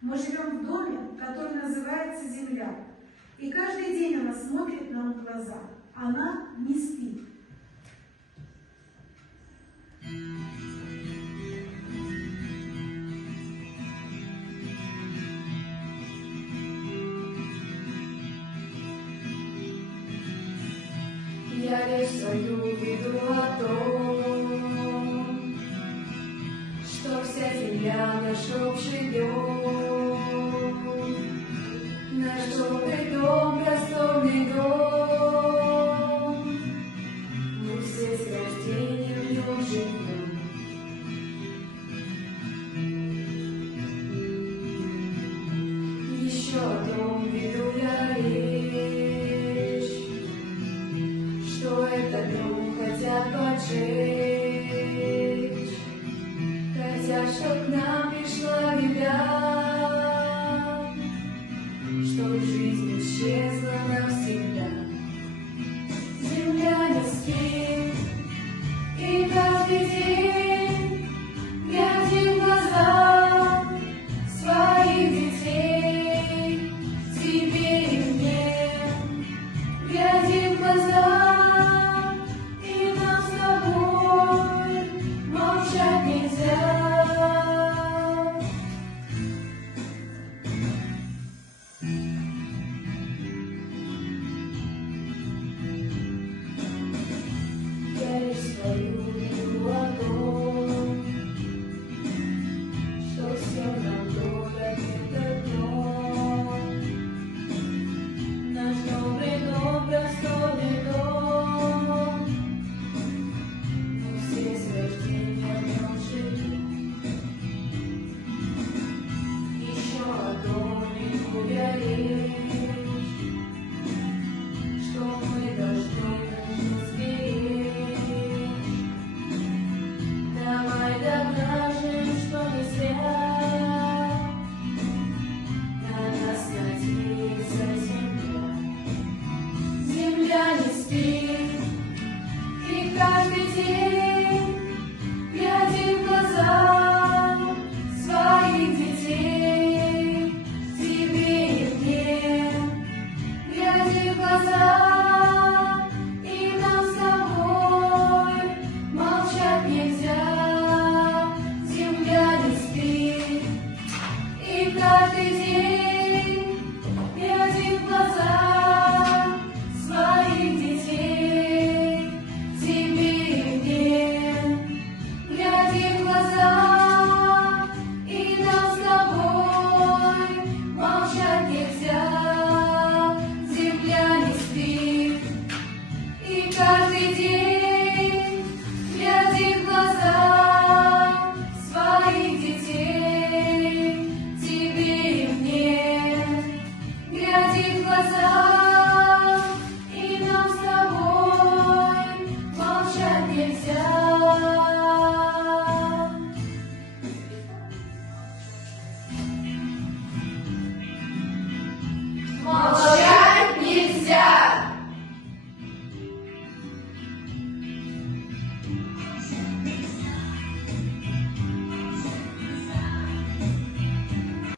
Мы живем в доме, который называется Земля. И каждый день она смотрит нам в глаза. Она не спит. Я лишь свою веду о том, что вся земля наш общий дом, наш добрый дом, просторный дом, мы все с рождения в нем живем. Еще о том веду я речь, что этот дом хотят поджечь.